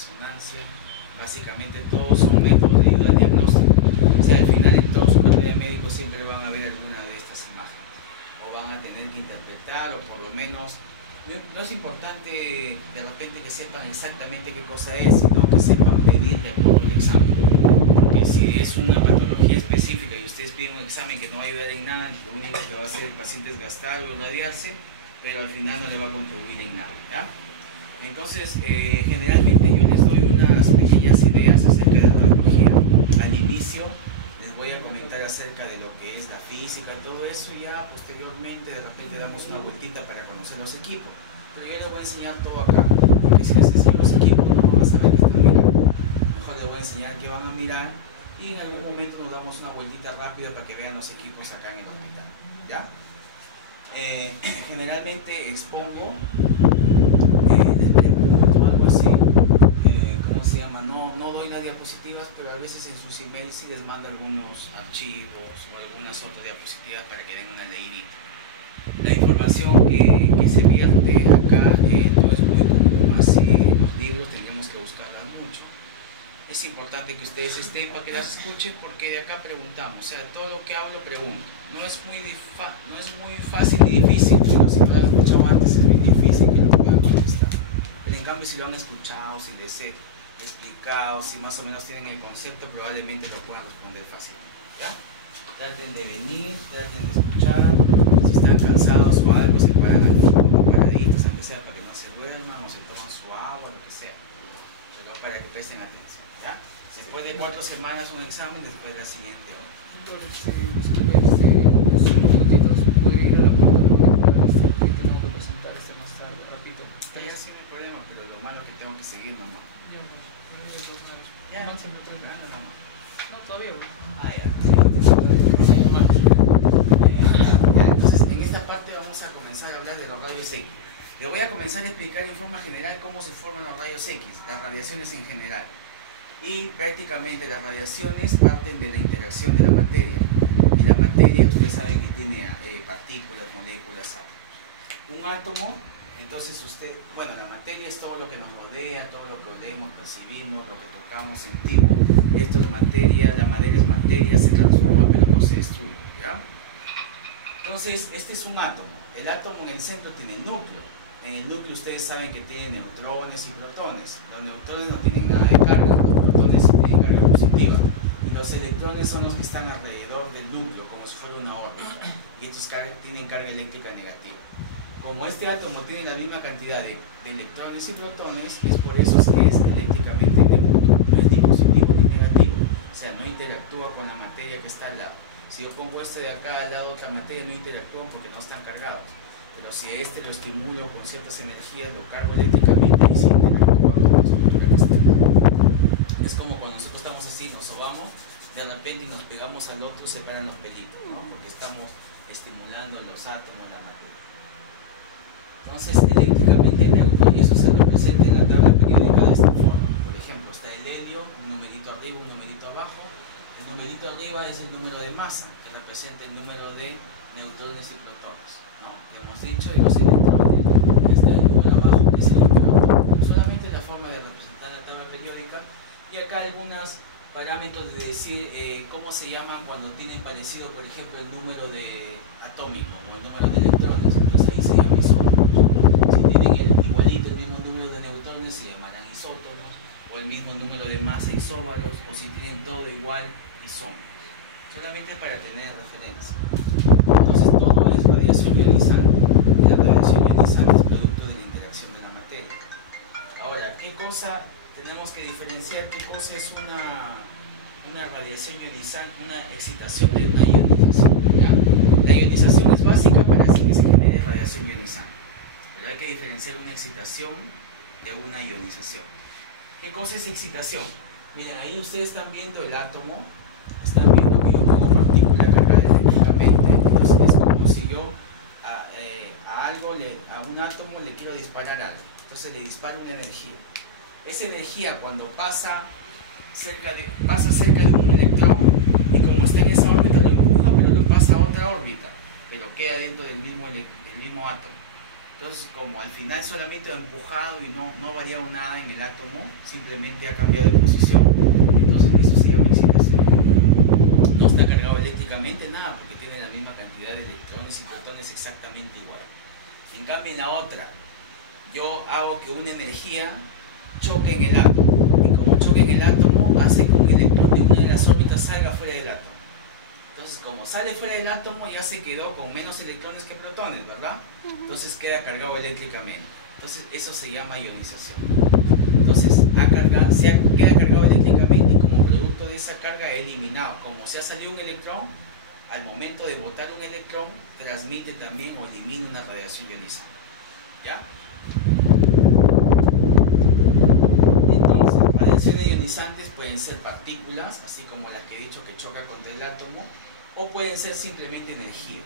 resonancia, básicamente todos son métodos de ayuda al diagnóstico. O sea, al final en todo su carrera médico siempre van a ver alguna de estas imágenes, o van a tener que interpretar, o por lo menos, no es importante de repente que sepan exactamente qué cosa es, sino que sepan pedir de acuerdo al examen. Porque si es una patología específica y ustedes piden un examen que no va a ayudar en nada, lo único que va a hacer el paciente es gastar o irradiarse, pero al final no le va a contribuir en nada, ¿ya? Entonces, generalmente yo les doy unas pequeñas ideas acerca de la radiología. Al inicio les voy a comentar acerca de lo que es la física y todo eso, y ya posteriormente de repente damos una vueltita para conocer los equipos. Pero yo les voy a enseñar todo acá, porque si les enseño los equipos no van a saber qué están mirando. Mejor les voy a enseñar qué van a mirar, y en algún momento nos damos una vueltita rápida para que vean los equipos acá en el hospital, ¿ya? Generalmente expongo, les pregunto algo así, ¿cómo se llama? No doy las diapositivas, pero a veces en sus emails sí les mando algunos archivos o algunas otras diapositivas para que den una leidita. La información que se vierte acá no es muy común, así los libros tendríamos que buscarlas mucho. Es importante que ustedes estén para que las escuchen, porque de acá preguntamos, o sea, todo lo que hablo pregunto. No es muy fácil ni difícil, pero si no lo han escuchado antes es bien difícil que lo puedan contestar. Pero en cambio si lo han escuchado, si les he explicado, si más o menos tienen el concepto, probablemente lo puedan responder fácilmente, ¿ya? Traten de venir, traten de escuchar. Si están cansados o algo, se paran al fondo, paraditos, aunque sea para que no se duerman, o se toman su agua, lo que sea, pero para que presten atención, ¿ya? Después de 4 semanas un examen, después de la siguiente hora. Unos minutitos, ¿podría ir a la puerta de que tengo que presentar más tarde, repito? Ya sí no hay problema, pero lo malo es que tengo que seguir nomás. Ya, pues, de todas maneras. Ya. Máximo 3 Grande años. nomás. No, todavía, pues. Ah, ya. Ya, entonces en esta parte vamos a comenzar a hablar de los rayos X. Les voy a comenzar a explicar en forma general cómo se forman los rayos X, las radiaciones en general. Y prácticamente las radiaciones parten de la interacción de la materia. Y la materia, ustedes saben que tiene partículas, moléculas, átomos. Un átomo, entonces bueno, la materia es todo lo que nos rodea, todo lo que olemos, percibimos, lo que tocamos, sentimos. Esto es materia, la madera es materia, se transforma pero no se destruye, ¿ya? Entonces, este es un átomo. El átomo en el centro tiene núcleo. En el núcleo ustedes saben que tiene neutrones y protones. Los neutrones no tienen nada de carga, los protones tienen carga positiva. Y los electrones son los que están alrededor del núcleo, como si fuera una órbita. Y estos tienen carga eléctrica negativa. Como este átomo tiene la misma cantidad de electrones y protones, es por eso que es eléctricamente neutro. No es ni positivo ni negativo. O sea, no interactúa con la materia que está al lado. Si yo pongo este de acá al lado de otra materia, no interactúan porque no están cargados. Pero si a este lo estimulo con ciertas energías, lo cargo eléctricamente y sí interactúa con la estructura que está. Es como cuando nosotros estamos así, nos sobamos, de repente y nos pegamos al otro, se paran los pelitos, ¿no? Porque estamos estimulando los átomos, la materia. Entonces, eléctricamente neutro, y eso se representa en la tabla periódica de esta forma. Por ejemplo, está el helio, un numerito arriba, un numerito abajo. El numerito arriba es el número de masa, que representa el número de neutrones y protones, ¿no? Hemos dicho, y los electrones, este el número abajo es el número atómico. Solamente la forma de representar la tabla periódica, y acá algunos parámetros de decir cómo se llaman cuando tienen parecido, por ejemplo, el número de atómico o el número de electrones. Entonces ahí se llama isótomos. Si tienen igualito el mismo número de neutrones, se llamarán isótomos, o el mismo número de masa, isómaros, o si tienen todo igual, isómeros. Solamente para tener referencia. Entonces todo es radiación ionizante. Y la radiación ionizante es producto de la interacción de la materia. Ahora, ¿qué cosa tenemos que diferenciar? ¿Qué cosa es una radiación ionizante, una excitación de una ionización? ¿Ya? La ionización es básica para que se genere radiación ionizante. Pero hay que diferenciar una excitación de una ionización. ¿Qué cosa es excitación? Miren, ahí ustedes están viendo el átomo, están viendo que yo pongo partícula cargada eléctricamente. Entonces es como si yo a un átomo le quiero disparar algo. Entonces le disparo una energía. Esa energía cuando pasa cerca de un electrón, y como está en esa órbita lo empuja, pero lo pasa a otra órbita, pero queda dentro del mismo átomo. Entonces como al final solamente lo he empujado y no ha variado nada en el el átomo, simplemente ha cambiado de posición. Entonces eso se llama excitación. No está cargado eléctricamente nada, porque tiene la misma cantidad de electrones y protones exactamente igual. En cambio, en la otra, yo hago que una energía choque en el átomo, y como choque en el átomo, hace que un electrón de una de las órbitas salga fuera del átomo. Entonces, como sale fuera del átomo, ya se quedó con menos electrones que protones, ¿verdad? Entonces queda cargado eléctricamente. Entonces, eso se llama ionización. Entonces, queda cargado eléctricamente y como producto de esa carga eliminado. Como se ha salido un electrón, al momento de botar un electrón, transmite también o elimina una radiación ionizante. ¿Ya? Entonces, radiaciones ionizantes pueden ser partículas, así como las que he dicho que chocan contra el átomo, o pueden ser simplemente energía.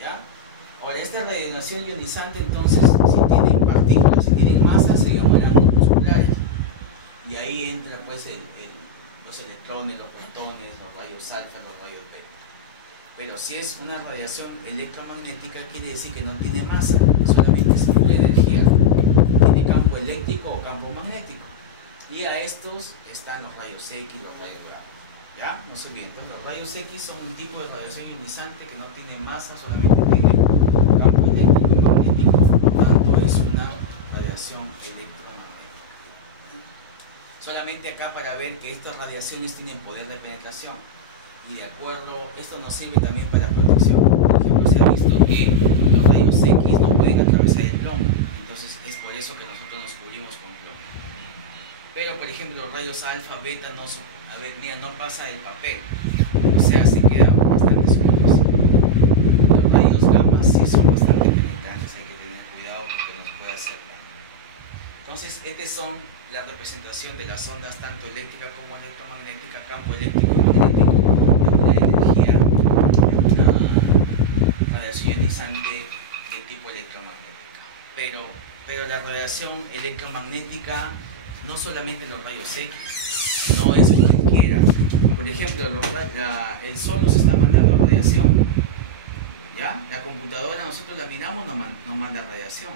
¿Ya? Ahora, esta radiación ionizante, entonces, si tienen partículas, si tienen masa, se llamarán corpusculares. Y ahí entra pues los electrones, los protones, los rayos alfa, los rayos beta. Pero si es una radiación electromagnética, quiere decir que no tiene masa, solamente es pura energía. Tiene campo eléctrico o campo magnético. Y a estos están los rayos X, los rayos gamma. ¿Ya? No se olviden. Entonces, los rayos X son un tipo de radiación ionizante que no tiene masa, solamente tiene campo eléctrico y magnético. Por lo tanto, es una radiación electromagnética. Solamente acá para ver que estas radiaciones tienen poder de penetración. Y de acuerdo, esto nos sirve también para protección. Por ejemplo, se ha visto que los rayos X no pueden atravesar el plomo. Entonces, es por eso que nosotros nos cubrimos con plomo. Pero, por ejemplo, los rayos alfa, beta no son. A ver, mira, no pasa el papel, o sea, se queda bastante seguros. Los rayos gamma sí son bastante penetrantes, hay que tener cuidado porque nos puede hacer daño. Entonces, estas son la representación de las ondas tanto eléctrica como electromagnética, campo eléctrico y magnético, de una energía, de una radiación ionizante de tipo electromagnética. Pero la radiación electromagnética no solamente los rayos X, no es cualquiera. Por ejemplo, el sol nos está mandando radiación. ¿Ya? La computadora nosotros la miramos, no manda radiación.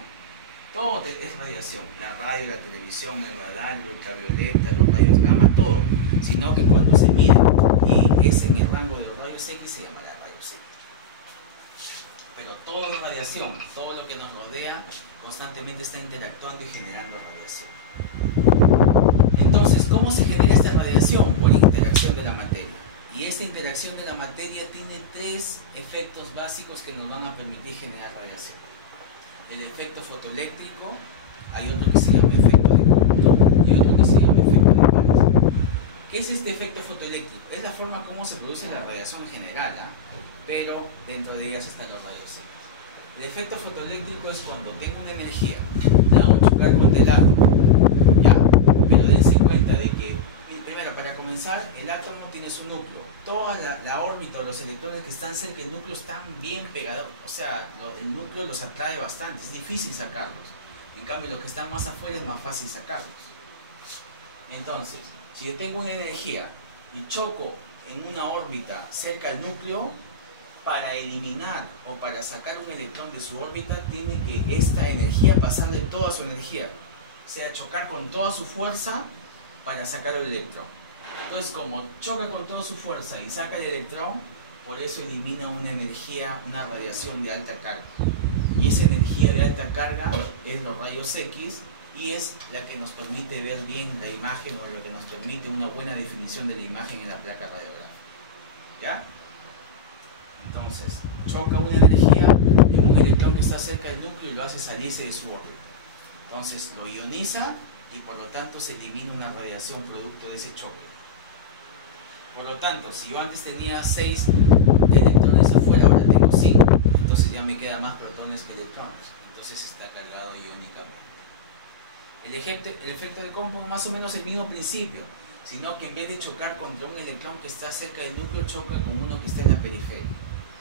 Todo es radiación. La radio, la televisión, el radar, el ultravioleta, los rayos gamma, todo. Sino que cuando se mide y es en el rango de los rayos X, se llamará rayos X. Pero todo es radiación. Todo lo que nos rodea constantemente está interactuando y generando radiación. Entonces, ¿cómo se genera esta radiación? Por interacción de la materia. Y esta interacción de la materia tiene tres efectos básicos que nos van a permitir generar radiación. El efecto fotoeléctrico, hay otro que se llama efecto de Compton y otro que se llama efecto de Parkinson. ¿Qué es este efecto fotoeléctrico? Es la forma como se produce la radiación en general, pero dentro de ellas están los rayos X. El efecto fotoeléctrico es cuando tengo una energía, la hago chocar contra el átomo. Para comenzar, el átomo tiene su núcleo. Toda la órbita o los electrones que están cerca del núcleo están bien pegados. O sea, el núcleo los atrae bastante. Es difícil sacarlos. En cambio, los que están más afuera es más fácil sacarlos. Entonces, si yo tengo una energía y choco en una órbita cerca del núcleo, para eliminar o para sacar un electrón de su órbita, tiene que esta energía pasarle toda su energía. O sea, chocar con toda su fuerza para sacar el electrón. Entonces, como choca con toda su fuerza y saca el electrón, por eso elimina una energía, una radiación de alta carga. Y esa energía de alta carga es los rayos X y es la que nos permite ver bien la imagen o lo que nos permite una buena definición de la imagen en la placa radiográfica. ¿Ya? Entonces, choca una energía en un electrón que está cerca del núcleo y lo hace salirse de su órbita. Entonces, lo ioniza y por lo tanto se elimina una radiación producto de ese choque. Por lo tanto, si yo antes tenía 6 electrones afuera, ahora tengo 5, entonces ya me quedan más protones que electrones, entonces está cargado iónicamente. El efecto de Compton es más o menos el mismo principio, sino que en vez de chocar contra un electrón que está cerca del núcleo, choca con uno que está en la periferia.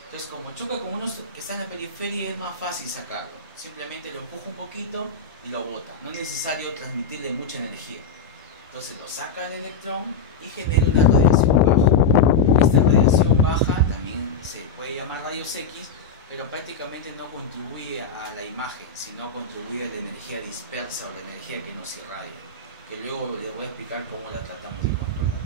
Entonces, como choca con uno que está en la periferia, es más fácil sacarlo. Simplemente lo empuja un poquito y lo bota. No es necesario transmitirle mucha energía. Entonces lo saca el electrón y genera una radiación baja. Esta radiación baja también se puede llamar rayos X, pero prácticamente no contribuye a la imagen, sino contribuye a la energía dispersa o la energía que nos irradia. que luego les voy a explicar cómo la tratamos de controlar.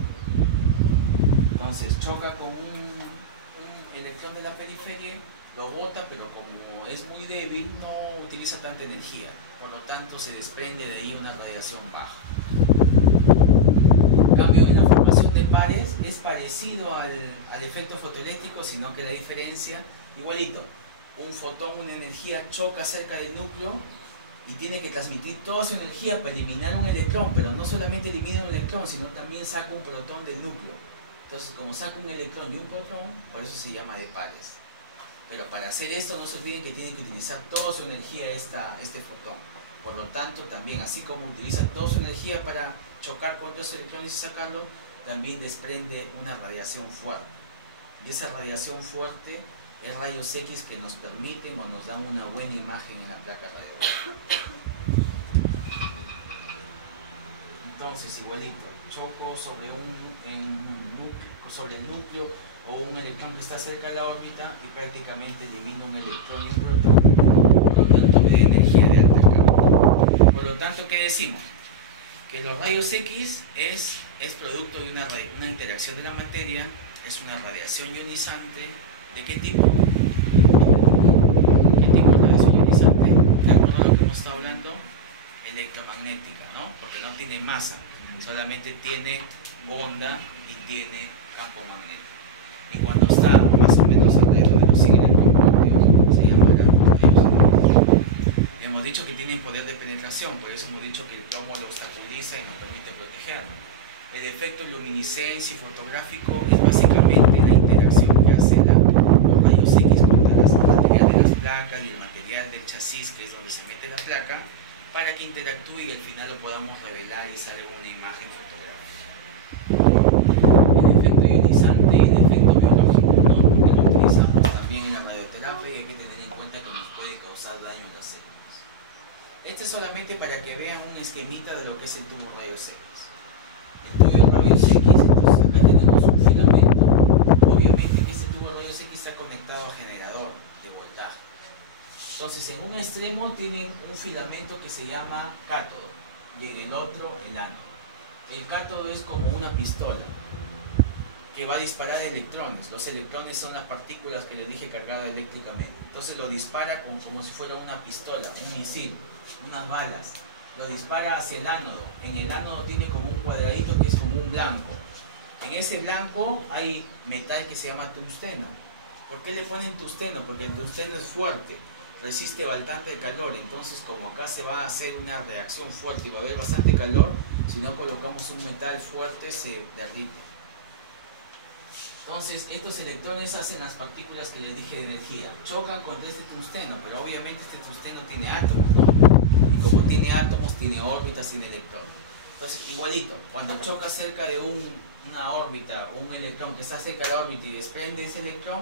Entonces choca con un electrón de la periferia, lo bota, pero como es muy débil no utiliza tanta energía, por lo tanto se desprende de ahí una radiación baja. En cambio, en la formación de pares es parecido al efecto fotoeléctrico, sino que la diferencia, igualito, un fotón, una energía choca cerca del núcleo y tiene que transmitir toda su energía para eliminar un electrón, pero no solamente elimina un electrón, sino también saca un protón del núcleo. Entonces, como saca un electrón y un protón, por eso se llama de pares. Pero para hacer esto no se olviden que tiene que utilizar toda su energía este fotón. Por lo tanto, también, así como utiliza toda su energía para chocar contra esos electrones y sacarlo, también desprende una radiación fuerte. Y esa radiación fuerte es rayos X que nos permiten o nos dan una buena imagen en la placa radiográfica. Entonces, igualito, choco sobre el núcleo o un electrón que está cerca de la órbita y prácticamente elimina un electrón y un protón, por lo tanto me da energía de alta carga. Por lo tanto, ¿qué decimos? Que los rayos X es producto de una interacción de la materia, es una radiación ionizante. ¿De qué tipo? ¿Qué tipo de radiación ionizante? De acuerdo a lo que hemos estado hablando, electromagnética, ¿no? Porque no tiene masa, solamente tiene onda y tiene campo magnético. Y cuando está más o menos alrededor de los 100 electronvoltios, se llama rayos. Hemos dicho que tienen poder de penetración, por eso hemos dicho que el plomo lo obstaculiza y nos permite protegerlo. El efecto luminiscencia y fotográfico es básicamente la interacción que hace los rayos X contra el material de las placas y el material del chasis, que es donde se mete la placa, para que interactúe y al final lo podamos revelar y salga una imagen fotográfica. El efecto ionizante y el efecto biológico, ¿no? Porque lo utilizamos también en la radioterapia y hay que tener en cuenta que nos puede causar daño en las células. Este es solamente para que vean un esquemita de lo que es el tubo rayos X. El tubo de rayos X, entonces acá tenemos un filamento. Obviamente que este tubo de rayos X está conectado a generador de voltaje. Entonces en un extremo tienen un filamento que se llama cátodo y en el otro el ánodo. El cátodo es como una pistola que va a disparar electrones. Los electrones son las partículas que les dije cargadas eléctricamente. Entonces lo dispara como si fuera una pistola, un misil, unas balas. Lo dispara hacia el ánodo. En el ánodo tiene como un cuadradito que es como un blanco. En ese blanco hay metal que se llama tungsteno. ¿Por qué le ponen tungsteno? Porque el tungsteno es fuerte, resiste bastante calor. Entonces, como acá se va a hacer una reacción fuerte y va a haber bastante calor, si no colocamos un metal fuerte se derrite. Entonces, estos electrones hacen las partículas que les dije de energía. Chocan contra este tungsteno, pero obviamente este tungsteno tiene átomos, ¿no? Y como tiene átomos, tiene órbitas, tiene electrones. Entonces, igualito, cuando choca cerca de una órbita o un electrón que está cerca de la órbita y desprende ese electrón,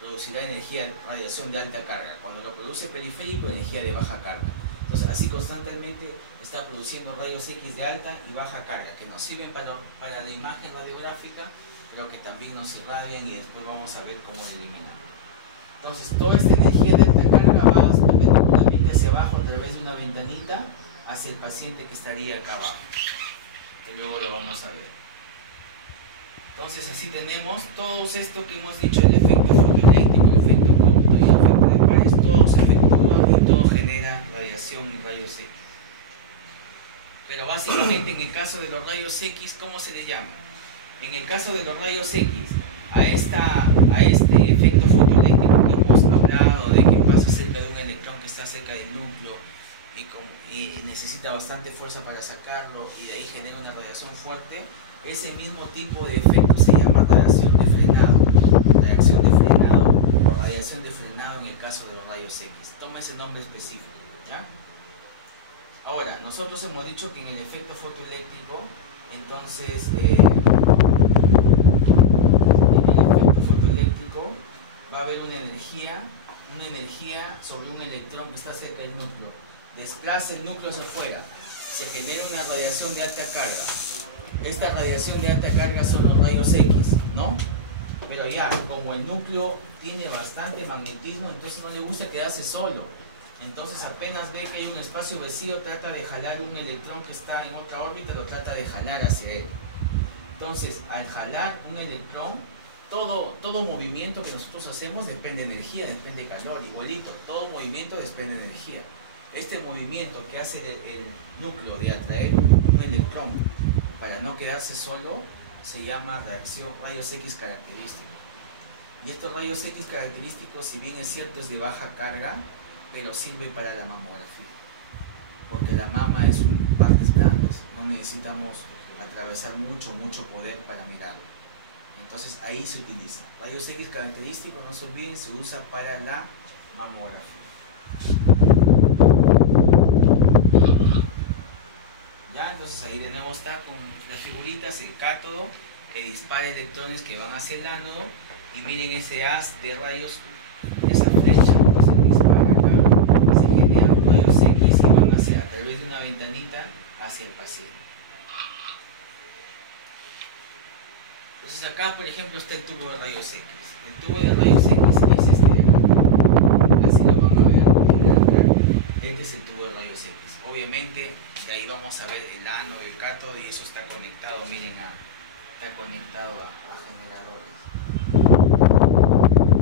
producirá energía, radiación de alta carga. Cuando lo produce periférico, energía de baja carga. Entonces, así constantemente está produciendo rayos X de alta y baja carga, que nos sirven para la imagen radiográfica, pero que también nos irradian y después vamos a ver cómo eliminar. Entonces, toda esta energía de alta carga va perpendicularmente hacia abajo a través de una ventanita hacia el paciente que estaría acá abajo, que luego lo vamos a ver. Entonces, así tenemos todo esto que hemos dicho, el efecto fotoeléctrico, el efecto cómputo y el efecto de pares, todo se efectúa y todo genera radiación y rayos X. Pero básicamente en el caso de los rayos X, ¿cómo se le llama? En el caso de los rayos X, a este efecto fotoeléctrico que hemos hablado de que pasa cerca de un electrón que está cerca del núcleo y necesita bastante fuerza para sacarlo y de ahí genera una radiación fuerte, ese mismo tipo de efecto se llama radiación de frenado. Reacción de frenado o radiación de frenado en el caso de los rayos X. Toma ese nombre específico, ¿ya? Ahora, nosotros hemos dicho que en el efecto fotoeléctrico, entonces, va a haber una energía sobre un electrón que está cerca del núcleo. Desplaza el núcleo hacia afuera. Se genera una radiación de alta carga. Esta radiación de alta carga son los rayos X, ¿no? Pero ya, como el núcleo tiene bastante magnetismo, entonces no le gusta quedarse solo. Entonces apenas ve que hay un espacio vacío, trata de jalar un electrón que está en otra órbita, lo trata de jalar hacia él. Entonces, al jalar un electrón, todo movimiento que nosotros hacemos depende de energía, depende de calor, igualito, todo movimiento depende de energía. Este movimiento que hace el núcleo de atraer un electrón para no quedarse solo, se llama reacción rayos X característicos. Y estos rayos X característicos, si bien es cierto, es de baja carga, pero sirve para la mamografía. Porque la mama es partes blandas, no necesitamos atravesar mucho poder para mirarlo. Entonces ahí se utiliza. Rayos X característicos, no se olviden, se usa para la mamografía. Ya, entonces ahí de nuevo está con las figuritas, el cátodo que dispara electrones que van hacia el ánodo, y miren ese haz de rayos, esa flecha que se dispara acá, se generan rayos X y van hacia, a través de una ventanita hacia el paciente. Entonces acá, por ejemplo, está el tubo de rayos X. El tubo de rayos X es este de acá. Así lo van a ver acá. Este es el tubo de rayos X. Obviamente, de ahí vamos a ver el ánodo, el cátodo, y eso está conectado, miren, está conectado a generadores.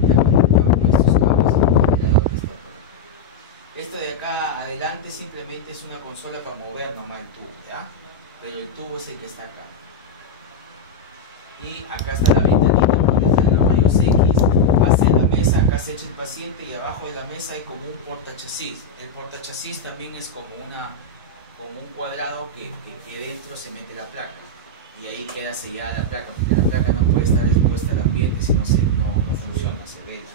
Está conectado con estos cables y el generador que está por ahí. Esto de acá adelante simplemente es una consola para mover nomás el tubo, ¿ya? Pero el tubo es el que está acá. Y acá está la ventanita donde están los rayos X, hacia la mesa, acá se echa el paciente y abajo de la mesa hay como un portachasis. El portachasis también es como un cuadrado que dentro se mete la placa y ahí queda sellada la placa, porque la placa no puede estar expuesta al ambiente, si no, no funciona, se vela.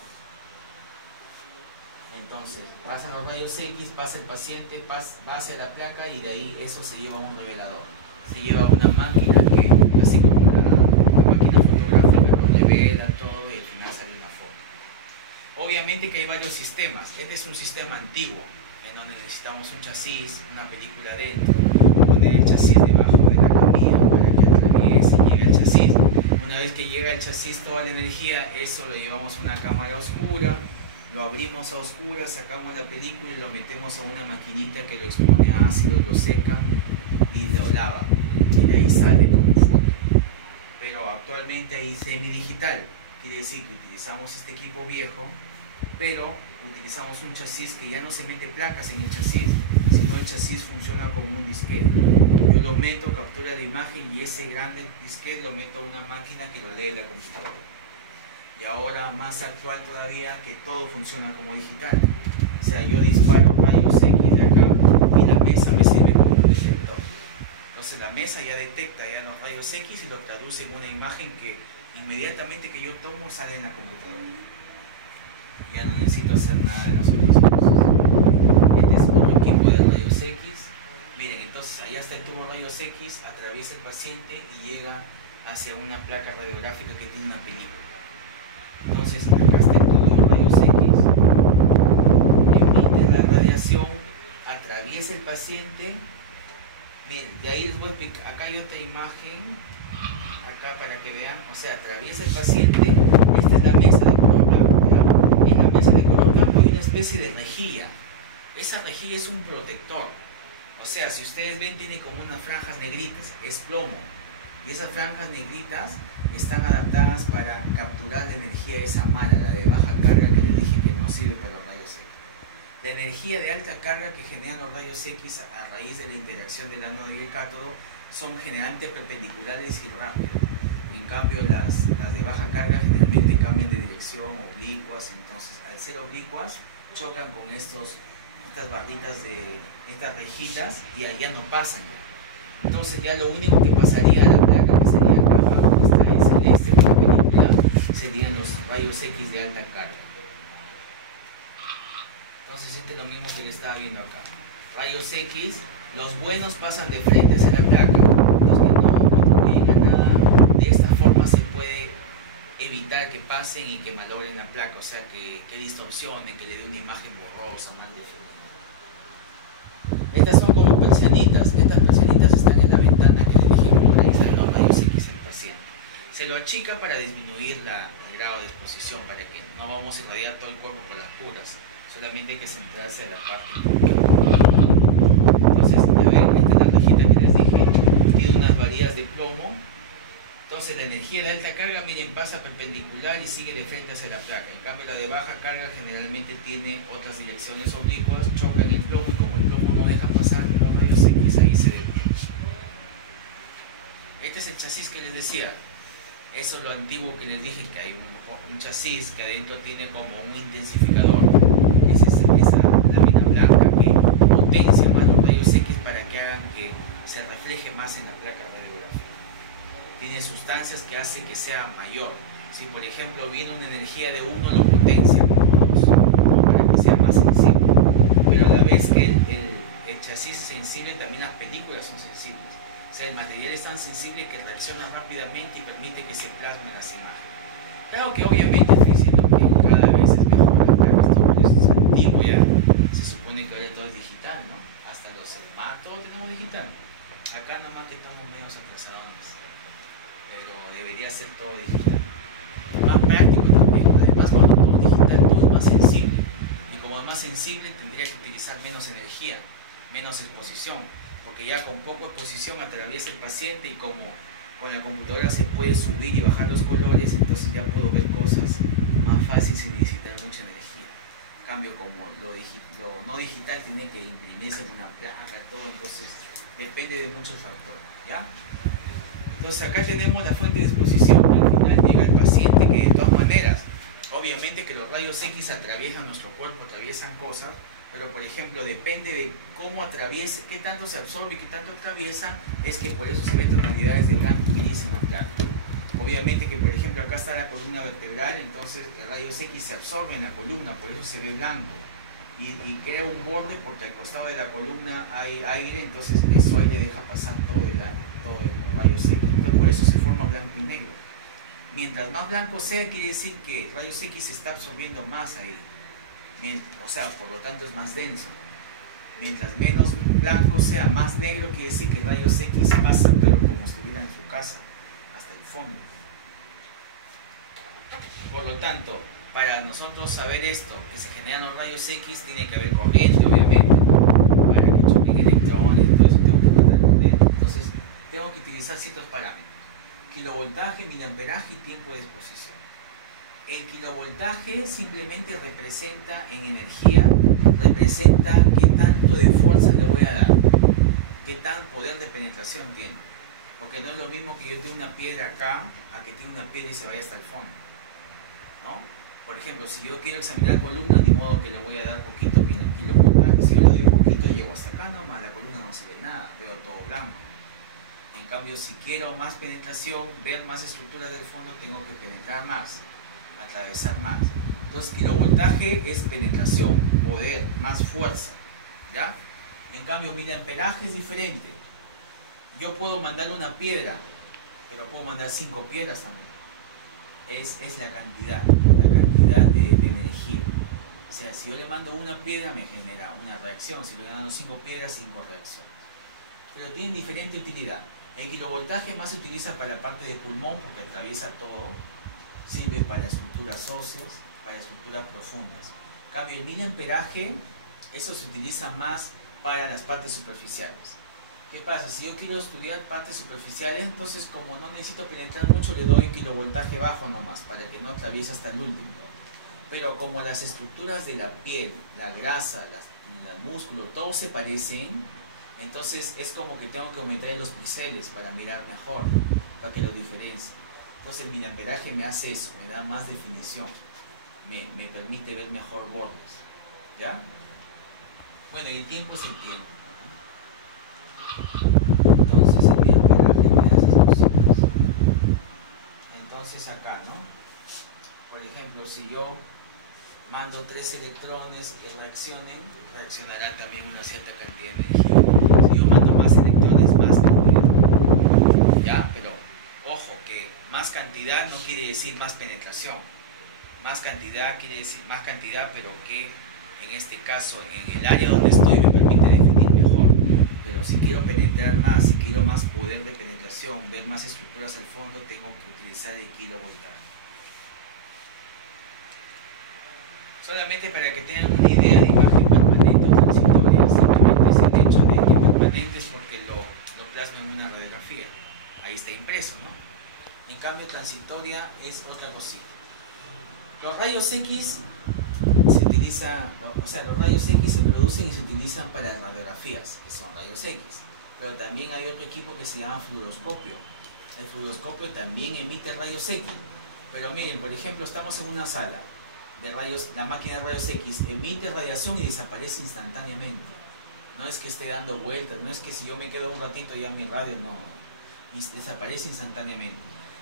Entonces, pasan los rayos X, pasa el paciente, va hacia la placa y de ahí eso se lleva a un revelador. Se lleva a una máquina que, así como revela todo y al final sale una foto. Obviamente que hay varios sistemas. Este es un sistema antiguo en donde necesitamos un chasis, una película dentro, poner el chasis debajo de la camilla para que atraviese y llegue al chasis. Una vez que llega al chasis toda la energía, eso lo llevamos a una cámara oscura, lo abrimos a oscuras, sacamos la película y lo metemos a una maquinita que lo expone a ácido, lo seca y lo lava y de ahí sale como foto. Pero actualmente hay semidigital, quiere decir que utilizamos este equipo viejo, pero utilizamos un chasis que ya no se mete placas en el chasis, sino el chasis funciona como un disquete. Yo lo meto, captura la imagen y ese grande disquete lo meto a una máquina que lo lee la computadora. Y ahora más actual todavía, que todo funciona como digital. O sea, yo disparo rayos X de acá y la mesa me sirve como un detector. Entonces la mesa ya detecta ya los rayos X y lo traduce en una imagen que inmediatamente que yo tomo sale en la computadora. Ya no necesito hacer nada de las otras cosas. Este es un equipo de rayos X. Miren, entonces allá está el tubo de rayos X, atraviesa el paciente y llega hacia una placa radiográfica que tiene una película. Entonces acá está el tubo de rayos X, emite la radiación, atraviesa el paciente. Miren, de ahí les voy a explicar, acá hay otra imagen, acá para que vean, o sea, atraviesa el paciente, esta es la mesa de color blanco, ¿ya? En la mesa de color blanco hay una especie de rejilla, esa rejilla es un protector, o sea, si ustedes ven tiene como unas franjas negritas, es plomo, y esas franjas negritas están adaptadas para capturar la energía esa mala, la de baja carga que les dije que no sirve para los rayos X. La energía de alta carga que generan los rayos X a raíz de la interacción del ánodo y el cátodo son generalmente perpendiculares y rápidas. En cambio, las de baja carga generalmente cambian de dirección, oblicuas. Entonces, al ser oblicuas, chocan con estas barritas de estas rejitas y allá no pasan. Entonces, ya lo único que pasaría a la placa, que sería acá abajo, que está en celeste con la película, serían los rayos X de alta carga. Este es lo mismo que le estaba viendo acá. Rayos X, los buenos pasan de frente hacia la placa, los que no contribuyen a nada. De esta forma se puede evitar que pasen y que malogren la placa, o sea, que distorsione, que le dé una imagen borrosa, mal definida. Estas son como persianitas. Estas persianitas están en la ventana que le dije, por ahí salen los rayos X al paciente. Se lo achica para disminuir el grado de exposición, para que no vamos a irradiar todo el cuerpo por las puras. Solamente hay que centrarse en la parte. Entonces, a ver, esta es la cajita que les dije, tiene unas varillas de plomo. Entonces la energía de alta carga, miren, pasa perpendicular y sigue de frente hacia la placa. En cambio la de baja carga generalmente tiene otras direcciones oblicuas, choca en el plomo y como el plomo no deja pasar los rayos X, ahí se detiene. Este es el chasis que les decía. Eso es lo antiguo que les dije, que hay un chasis que adentro tiene como un intensificador. Esa lámina blanca que potencia más los rayos X para que hagan que se refleje más en la placa radiográfica. Tiene sustancias que hace que sea mayor. Si por ejemplo viene una energía de 1, lo potencia como 2, para que sea más sensible. Pero a la vez que el chasis es sensible, también las películas son sensibles. O sea, el material es tan sensible que reacciona rápidamente y permite que se plasmen las imágenes. Claro que obviamente estoy diciendo que cada vez es mejor la placa, esto es antiguo ya. Se supone que ahora todo es digital, ¿no? Hasta los SMAT, todo tenemos digital. Acá nomás que estamos medio atrasados. Pero debería ser todo digital. Más práctico también. Además, cuando todo es digital, todo es más sensible. Y como es más sensible, tendría que utilizar menos energía, menos exposición. Porque ya con poca exposición atraviesa el paciente y como con la computadora se puede subir y bajar los colores, entonces ya puedo ver cosas más fáciles sin necesitar mucha energía. En cambio, como lo no digital tiene que imprimirse con una placa, todo, entonces depende de muchos factores. ¿Ya? Entonces acá tenemos la fuente de exposición que al final llega al paciente, que de todas maneras, obviamente que los rayos X atraviesan nuestro cuerpo, atraviesan cosas, pero por ejemplo depende de cómo atraviesa, qué tanto se absorbe y qué tanto atraviesa, es que por eso se ven tonalidades de blanco, gris y claro. Obviamente que por ejemplo acá está la columna vertebral, entonces los rayos X se absorben en la columna, por eso se ve blanco. Y crea un borde porque al costado de la columna hay aire, entonces eso ahí le deja pasar todo el rayos X. Entonces, por eso se forma blanco y negro. Mientras más blanco sea, quiere decir que el rayos X se está absorbiendo más ahí. O sea, por lo tanto es más denso. Mientras menos blanco sea, más negro, quiere decir que el rayos X pasa, pero como si estuviera en su casa, hasta el fondo. Por lo tanto, para nosotros saber esto, que se generan los rayos X, tiene que haber corriente, obviamente, para que choquen electrones, todo eso tengo que tratar con él. Entonces, tengo que utilizar ciertos parámetros: kilovoltaje, miliamperaje y tiempo de exposición. El kilovoltaje simplemente representa en energía, representa qué tanto de fuerza le voy a dar, qué tan poder de penetración tiene. Porque no es lo mismo que yo tenga una piedra acá, a que tenga una piedra y se vaya hasta el fondo, ¿no? Por ejemplo, si yo quiero examinar columna, de modo que le voy a dar poquito kilovoltaje. Si yo le doy poquito, llego hasta acá nomás, la columna no se ve nada, veo todo blanco. En cambio, si quiero más penetración, ver más estructuras del fondo, tengo que penetrar más, atravesar más. Entonces, kilovoltaje es penetración, poder, más fuerza, ¿ya? En cambio, miliamperaje es diferente. Yo puedo mandar una piedra, pero puedo mandar 5 piedras también. Es la cantidad de energía. O sea, si yo le mando una piedra, me genera una reacción. Si le mando 5 piedras, 5 reacciones. Pero tienen diferente utilidad. El kilovoltaje más se utiliza para la parte del pulmón porque atraviesa todo. Sirve para estructuras óseas, para estructuras profundas. En cambio, el miliamperaje, eso se utiliza más para las partes superficiales. ¿Qué pasa? Si yo quiero estudiar partes superficiales, entonces como no necesito penetrar mucho, le doy kilovoltaje bajo nomás, para que no atraviese hasta el último. Pero como las estructuras de la piel, la grasa, el músculo, todo se parecen, entonces es como que tengo que aumentar en los píxeles para mirar mejor, para que lo diferencie. Entonces el miliamperaje me hace eso, me da más definición, me permite ver mejor bordes, ¿ya? Bueno, y el tiempo es el tiempo. Entonces el miliamperaje me da esas opciones. Entonces acá, ¿no? Por ejemplo, si yo mando 3 electrones que reaccionen, reaccionará también una cierta cantidad de energía. Si yo mando más electrones, más cantidad. ¿Ya? Pero ojo, que más cantidad no quiere decir más penetración. Más cantidad quiere decir más cantidad, pero que en este caso, en el área donde estoy, me permite definir mejor. Pero si quiero penetrar más, si quiero más poder de penetración, ver más estructuras al fondo, tengo que utilizar el kilovoltaje. Solamente para que tengan una idea de imagen. una radiografía. Ahí está impreso, ¿no? En cambio, transitoria es otra cosita. Los rayos X se utilizan, o sea, los rayos X se producen y se utilizan para radiografías, que son rayos X. Pero también hay otro equipo que se llama fluoroscopio. El fluoroscopio también emite rayos X. Pero miren, por ejemplo, estamos en una sala de rayos, la máquina de rayos X emite radiación y desaparece instantáneamente. No es que esté dando vueltas, no es que si yo me quedo un ratito ya mi radio no, y desaparece instantáneamente.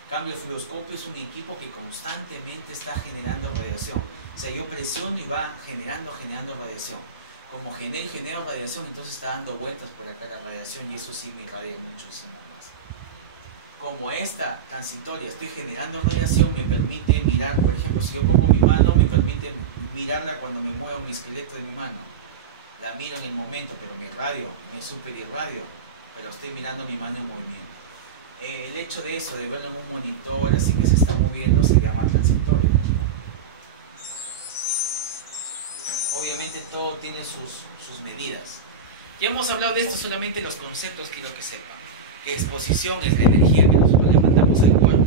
En cambio, el fluoroscopio es un equipo que constantemente está generando radiación. O sea, yo presiono y va generando radiación. Como genero radiación, entonces está dando vueltas por acá la radiación y eso sí me irradia muchísimo más. Como esta transitoria estoy generando radiación, me permite mirar, por ejemplo, si yo pongo mi mano, me permite mirarla cuando me muevo mi esqueleto de mi mano. La miro en el momento, pero me irradio, me super irradio, pero estoy mirando mi mano en movimiento. El hecho de eso, de verlo en un monitor así que se está moviendo, se llama transitorio. Obviamente todo tiene sus medidas. Ya hemos hablado de esto, solamente los conceptos quiero que sepan. Que exposición es la energía que nosotros le mandamos al cuerpo.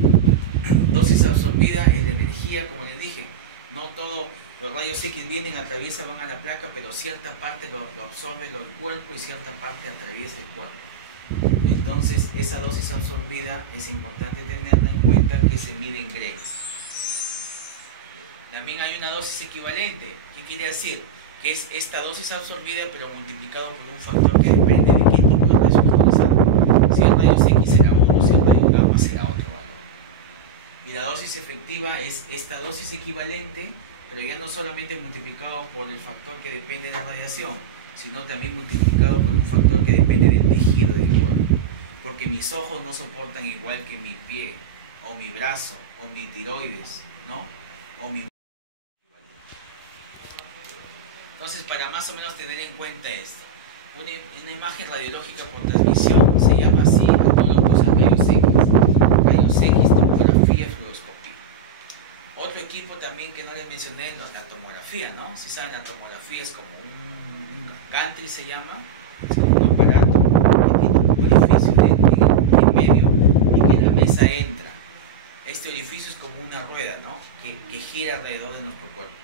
Dosis absorbida es la energía, como les dije. No todo, los rayos X vienen, atraviesan, van a la placa, pero cierta parte lo absorbe el cuerpo y cierta parte atraviesa el cuerpo. Entonces, esa dosis absorbida es importante tenerla en cuenta, que se mide en Gray. También hay una dosis equivalente. ¿Qué quiere decir? Que es esta dosis absorbida, pero multiplicado por un factor que depende de qué tipo de rayos estamos usando. Si el rayos X será 1, si el rayo gamma será otro valor. Y la dosis efectiva es esta dosis equivalente, pero ya no solamente multiplicado por el factor que depende de la radiación, sino también multiplicado por un factor que depende del tejido del cuerpo. Porque mis ojos no soportan igual que mi pie, o mi brazo, o mi tiroides, ¿no? O mi... Entonces, para más o menos tener en cuenta esto, una imagen radiológica por transmisión se llama así a todos los cosas rayos X. Rayos X, tomografía, fluoroscopía. Otro equipo también que no les mencioné es la tomografía, ¿no? Si saben, la tomografía es como un gantry, se llama, es como un aparato que tiene un orificio en medio y que la mesa entra. Este orificio es como una rueda, ¿no? Que gira alrededor de nuestro cuerpo.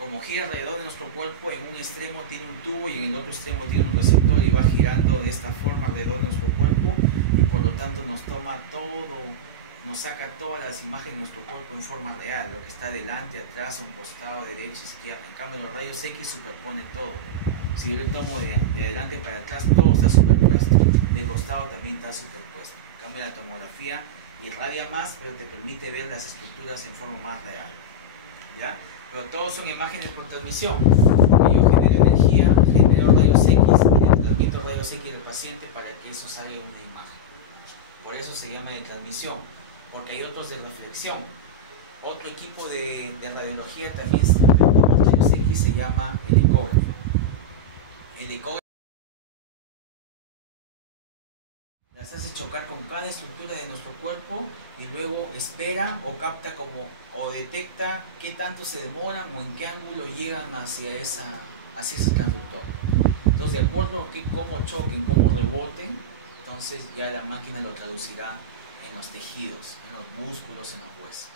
Como gira alrededor de nuestro cuerpo, en un extremo tiene un tubo y en el otro extremo tiene un receptor y va girando de esta forma alrededor de nuestro cuerpo y por lo tanto nos toma todo, nos saca todas las imágenes de nuestro cuerpo en forma real, lo que está delante, atrás, a un costado, derecha, izquierda. En cambio, los rayos X superponen todo. Si yo le tomo de adelante para atrás, todo está superpuesto, de costado también está superpuesto. En cambio, la tomografía irradia más, pero te permite ver las estructuras en forma más real. ¿Ya? Pero todos son imágenes por transmisión. Yo genero energía, genero rayos X y le transmito rayos X al paciente para que eso salga en una imagen. Por eso se llama de transmisión, porque hay otros de reflexión. Otro equipo de radiología también con rayos X se llama el ecógrafo. El ecógrafo las hace chocar con cada estructura de nuestro cuerpo y luego espera o capta o detecta qué tanto se demoran o en qué ángulo llegan hacia ese transductor. Entonces, de acuerdo a cómo choquen, cómo reboten, entonces ya la máquina lo traducirá en los tejidos, en los músculos, en los huesos.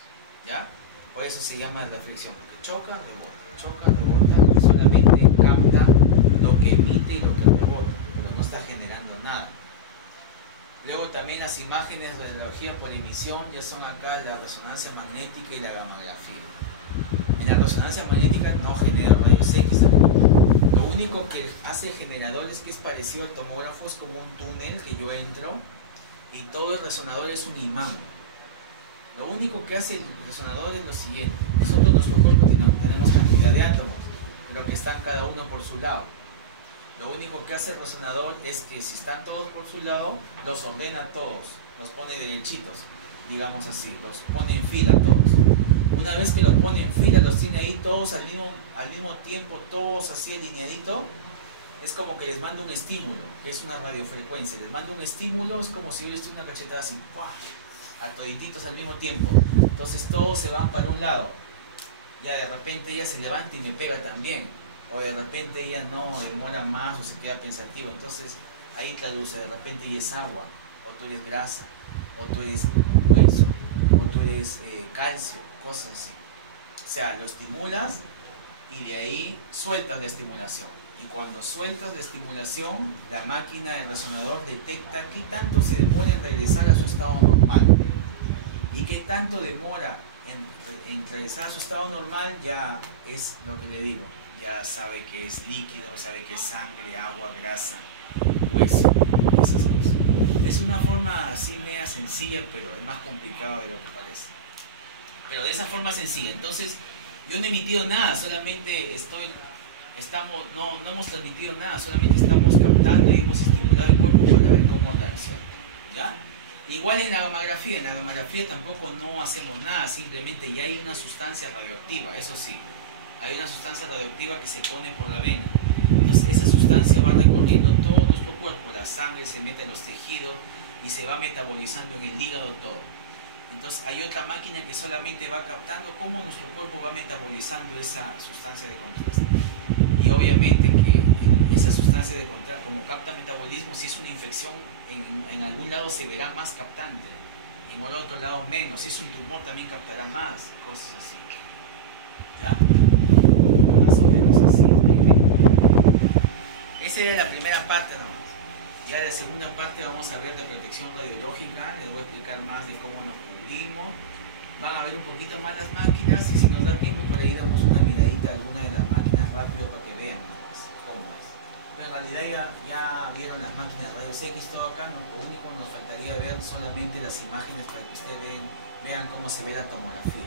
¿Ya? Por eso se llama reflexión, porque choca, rebota, y solamente capta lo que emite y lo que rebota, pero no está generando nada. Luego también las imágenes de radiología por emisión ya son acá la resonancia magnética y la gammagrafía. En la resonancia magnética no genera rayos X. Lo único que hace el generador es que es parecido al tomógrafo, es como un túnel que yo entro y todo el resonador es un imán. Lo único que hace el resonador es lo siguiente. Nosotros en nuestro cuerpo tenemos cantidad de átomos, pero que están cada uno por su lado. Lo único que hace el resonador es que si están todos por su lado, los ordena todos, los pone derechitos, digamos así, los pone en fila todos. Una vez que los pone en fila, los tiene ahí todos al mismo tiempo, todos así alineadito, es como que les manda un estímulo, que es una radiofrecuencia. Les manda un estímulo, es como si yo les diera una cachetada así, ¡pua!, a todititos al mismo tiempo. Entonces todos se van para un lado. Ya de repente ella se levanta y me pega también. O de repente ella no demora más o se queda pensativa, entonces ahí traduce, de repente ella es agua, o tú eres grasa, o tú eres hueso, o tú eres calcio, cosas así. O sea, lo estimulas y de ahí sueltas la estimulación. Y cuando sueltas la estimulación, la máquina del resonador detecta qué tanto se demora en regresar a su estado normal. Y qué tanto demora en regresar a su estado normal ya es lo que le digo. Ya sabe que es líquido, sabe que es sangre, agua, grasa, hueso, esas cosas. Es una forma así media sencilla, pero es más complicado de lo que parece. Pero de esa forma sencilla. Entonces, yo no he emitido nada, solamente no hemos transmitido nada, solamente estamos captando y hemos estimulado el cuerpo para ver cómo reacciona. ¿Ya? Igual en la gamografía tampoco no hacemos nada, simplemente ya hay una sustancia radioactiva, eso sí. Hay una sustancia radioactiva que se pone por la vena. Entonces esa sustancia va recorriendo todo nuestro cuerpo, la sangre se mete en los tejidos y se va metabolizando en el hígado todo. Entonces hay otra máquina que solamente va captando cómo nuestro cuerpo va metabolizando esa sustancia de contraste. Y obviamente que esa sustancia de contraste, como capta metabolismo, si es una infección, en algún lado se verá más captante, en el otro lado menos. Si es un tumor también captará más, cosas así. ¿Ya? Esa era la primera parte nomás. Ya en la segunda parte vamos a ver de protección radiológica, les voy a explicar más de cómo nos cubrimos. Van a ver un poquito más las máquinas y si nos da tiempo por ahí damos una miradita a alguna de las máquinas rápido para que vean pues, cómo es. Pero en realidad ya vieron las máquinas rayos X todo acá, lo único que nos faltaría ver solamente las imágenes para que ustedes vean cómo se ve la tomografía.